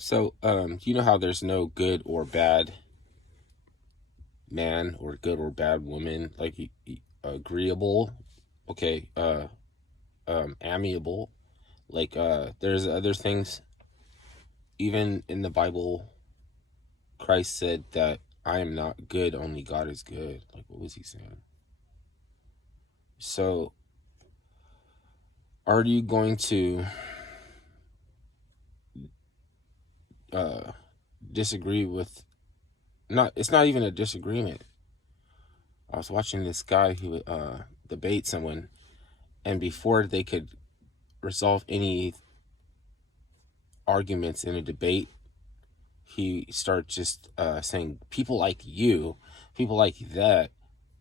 So, you know how there's no good or bad man or good or bad woman, like agreeable, okay, amiable. Like, there's other things. Even in the Bible, Christ said that I am not good, only God is good. Like, what was he saying? So, are you going to uh, disagree with? Not. It's not even a disagreement. I was watching this guy who debate someone, and before they could resolve any arguments in a debate, he starts just saying people like you, people like that,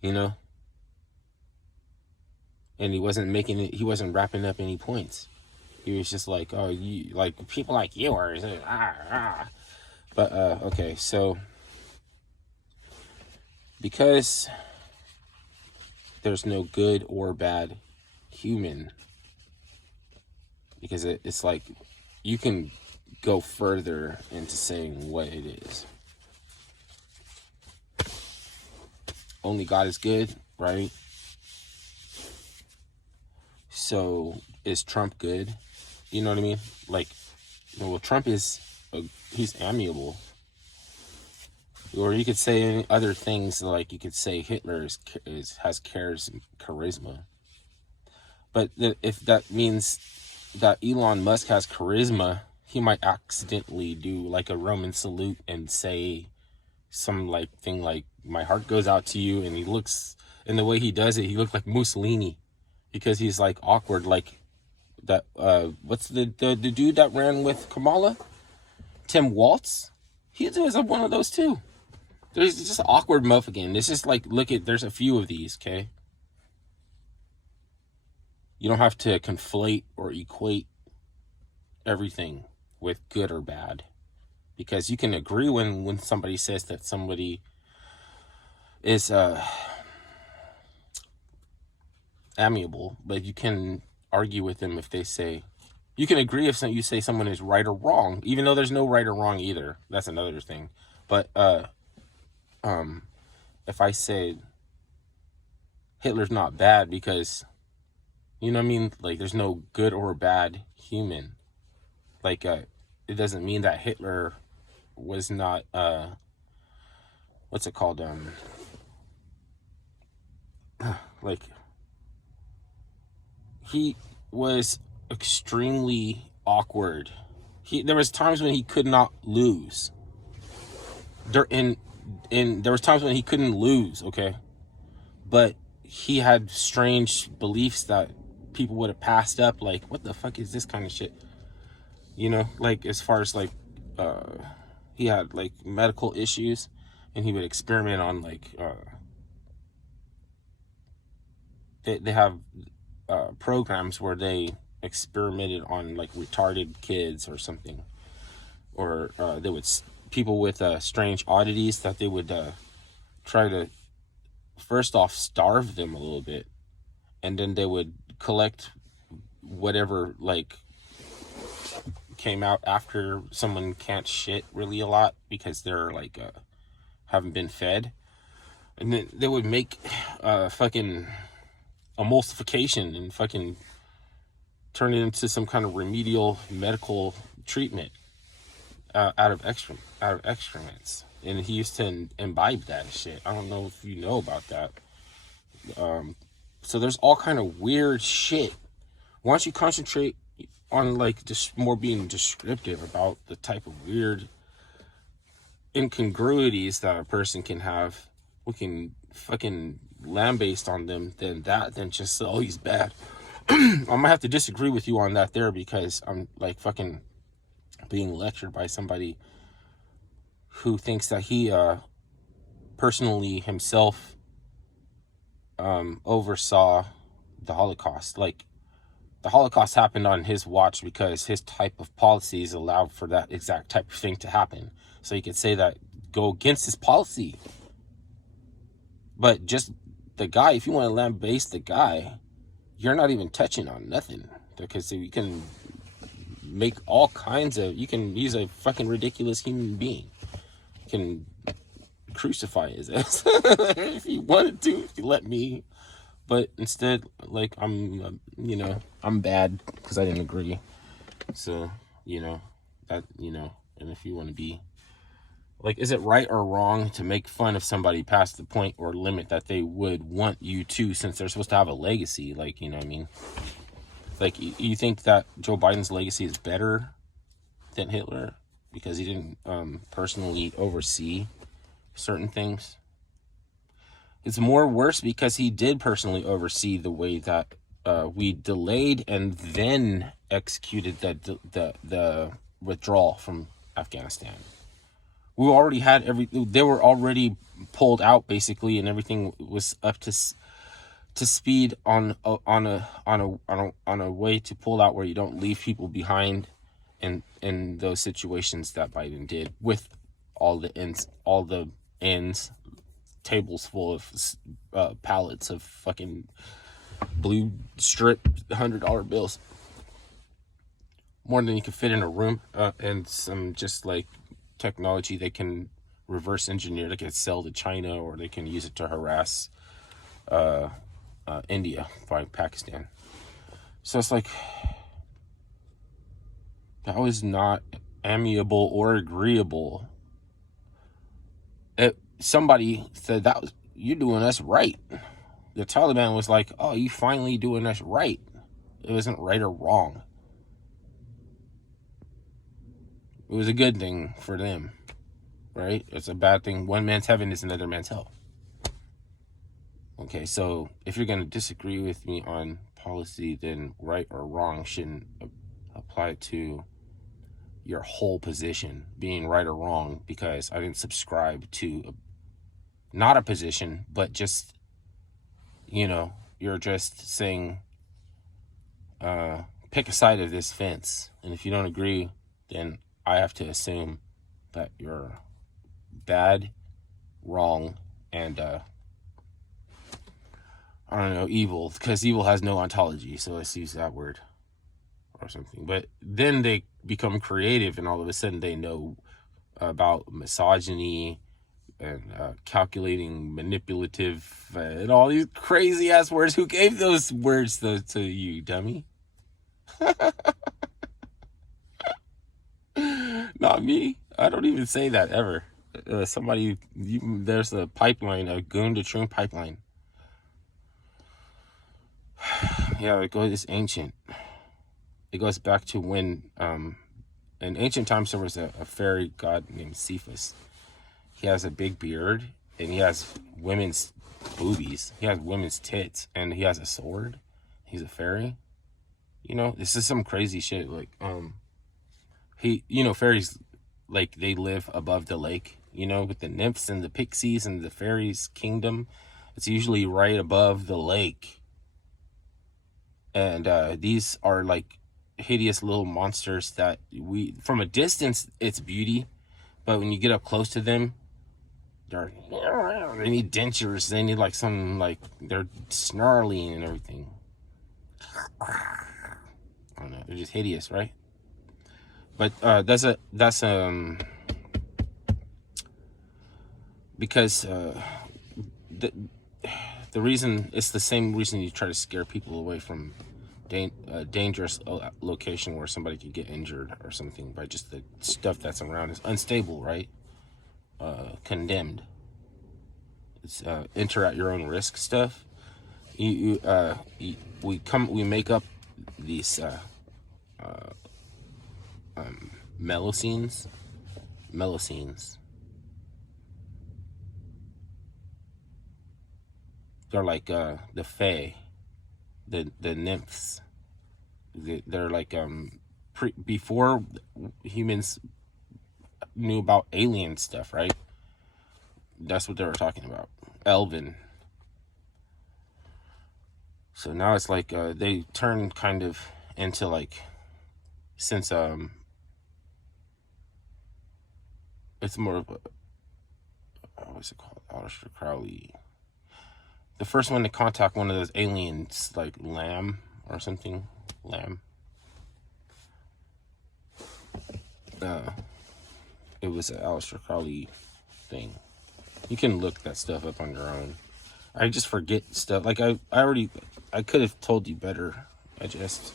you know, and he wasn't making it. He wasn't wrapping up any points. He was just like, oh, you like people like you are. But okay, so because there's no good or bad human, because it's like you can go further into saying what it is. Only God is good, right? So is Trump good? You know what I mean? Like, well, Trump is he's amiable. Or you could say other things, like you could say Hitler has charisma. But if that means that Elon Musk has charisma, he might accidentally do like a Roman salute and say some like thing like "my heart goes out to you," and he looks, and the way he does it, he looked like Mussolini, because he's like awkward, like that. What's the dude that ran with Kamala? Tim Waltz. He does one of those too. There's just an awkward muff again. It's just like, look at, there's a few of these, okay? You don't have to conflate or equate everything with good or bad, because you can agree when somebody says that somebody is amiable, but you can argue with them if they say, you can agree if you say someone is right or wrong, even though there's no right or wrong either. That's another thing. But if I say Hitler's not bad because, you know what I mean, like there's no good or bad human. Like it doesn't mean that Hitler was not what's it called, like he was extremely awkward. There was times when he could not lose. There was times when he couldn't lose, okay? But he had strange beliefs that people would have passed up, like, what the fuck is this kind of shit? You know, like as far as like he had like medical issues, and he would experiment on like they have programs where they experimented on like retarded kids or something, or they would people with strange oddities that they would try to first off starve them a little bit, and then they would collect whatever like came out after someone can't shit really a lot because they're like haven't been fed, and then they would make fucking emulsification and fucking turn it into some kind of remedial medical treatment out of excrements. And he used to imbibe that shit. I don't know if you know about that. So there's all kind of weird shit. Why don't you concentrate on like just more being descriptive about the type of weird incongruities that a person can have? We can fucking lambaste on them than just, oh, he's bad. I might have to disagree with you on that there, because I'm like fucking being lectured by somebody who thinks that he personally himself oversaw the Holocaust. Like, the Holocaust happened on his watch because his type of policies allowed for that exact type of thing to happen. So you could say that, go against his policy. But just the guy, if you want to lambaste the guy, you're not even touching on nothing, because you can make all kinds of, you can use a fucking ridiculous human being. You can crucify his ass if you wanted to, if you let me. But instead, like, I'm, I'm bad because I didn't agree. So, that, and if you want to be, like, is it right or wrong to make fun of somebody past the point or limit that they would want you to, since they're supposed to have a legacy? Like, you know what I mean? Like, you think that Joe Biden's legacy is better than Hitler because he didn't personally oversee certain things? It's more worse because he did personally oversee the way that we delayed and then executed the withdrawal from Afghanistan. We already had they were already pulled out basically, and everything was up to speed on a way to pull out where you don't leave people behind in those situations that Biden did, with all the ends, tables full of pallets of fucking blue strip $100 bills, more than you can fit in a room, and some just like technology they can reverse engineer, they can sell to China, or they can use it to harass India by Pakistan. So it's like, that was not amiable or agreeable. Somebody said that was, you're doing us right. The Taliban was like, oh, you finally doing us right. It wasn't right or wrong. It was a good thing for them, right? It's a bad thing. One man's heaven is another man's hell. Okay, so if you're going to disagree with me on policy, then right or wrong shouldn't apply to your whole position being right or wrong, because I didn't subscribe to not a position, but just, you're just saying, pick a side of this fence. And if you don't agree, then I have to assume that you're bad, wrong, and, I don't know, evil, because evil has no ontology. So let's use that word or something. But then they become creative, and all of a sudden they know about misogyny and calculating, manipulative, and all these crazy ass words. Who gave those words to you, dummy? Not me. I don't even say that ever. There's a pipeline, a Goon to Troon pipeline. Yeah, it's ancient. It goes back to when, in ancient times, there was a fairy god named Cephas. He has a big beard, and he has women's boobies. He has women's tits, and he has a sword. He's a fairy. This is some crazy shit. Like, fairies, like, they live above the lake, with the nymphs and the pixies and the fairies' kingdom. It's usually right above the lake. And these are like hideous little monsters that from a distance, it's beauty. But when you get up close to them, they need dentures. They need like some, like, they're snarly and everything. I don't know. They're just hideous, right? But because the reason, it's the same reason you try to scare people away from dangerous location where somebody could get injured or something by just the stuff that's around. Is unstable, right? Condemned. It's enter at your own risk stuff. We make up these Melusines. They're like the fae, the nymphs. They're like before humans knew about alien stuff, right? That's what they were talking about. Elven. So now it's like they turn kind of into, like, since it's more of a, what's it called? Aleister Crowley. The first one to contact one of those aliens, like Lamb or something. Lamb. it was an Aleister Crowley thing. You can look that stuff up on your own. I just forget stuff. Like I could have told you better. I just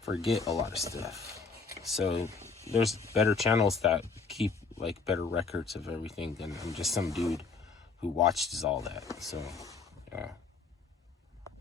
forget a lot of stuff. So there's better channels that keep like better records of everything than I'm just some dude who watches all that. So yeah.